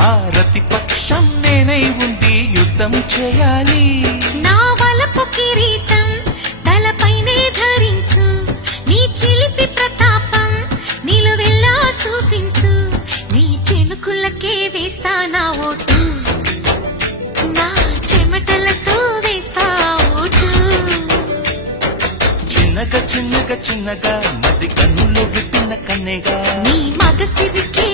ఆ ప్రతిపక్షం నేనై ఉండి యుద్ధం చేయాలి. నా వలపు కిరీటం తలపైనే ధరించు, నీ చిలిపి ప్రతాపం నిలువెల్లా చూపించు, నీ చెనుకులకే వేస్తా నా ఓటు, నా చెమటలతో వేస్తా ఓటు. చిన్నగా చిన్నగా చిన్నగా మది కన్నులు విప్పిన కన్నెగా నీ మగసిరికే